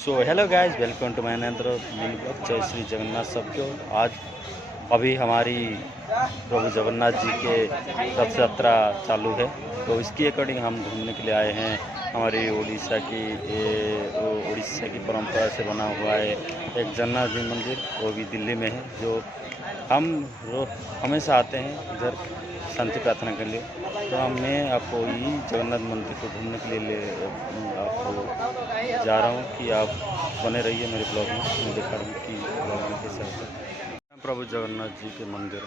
So hello guys, welcome to my another mini blog. जय श्री जगन्नाथ सबको। आज अभी हमारी प्रभु जगन्नाथ जी के रथ यात्रा चालू है, तो इसकी अकॉर्डिंग हम घूमने के लिए आए हैं। हमारी उड़ीसा की परंपरा से बना हुआ है एक जगन्नाथ जी मंदिर, वो भी दिल्ली में है, जो हम हमेशा आते हैं इधर शांति प्रार्थना के लिए। तो मैं आपको यही जगन्नाथ मंदिर को घूमने के लिए आपको जा रहा हूँ कि आप बने रहिए मेरे ब्लॉग में। मैं दिखा रहा हूँ कि ब्लॉग में कैसे होता है। प्रभु जगन्नाथ जी के मंदिर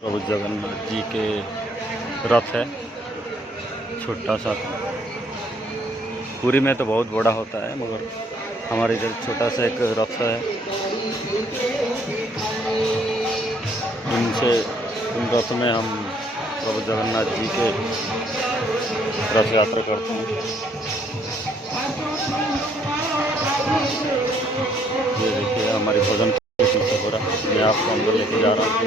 प्रभु जगन्नाथ जी के रथ है, छोटा सा। पूरी में तो बहुत बड़ा होता है, मगर हमारे इधर छोटा सा एक रथ है। इन रथ में हम प्रभु जगन्नाथ जी के रथ यात्रा करते हैं। ये देखिए हमारी भोजन हो रहा है। मैं आपको अंदर लेके जा रहा हूँ।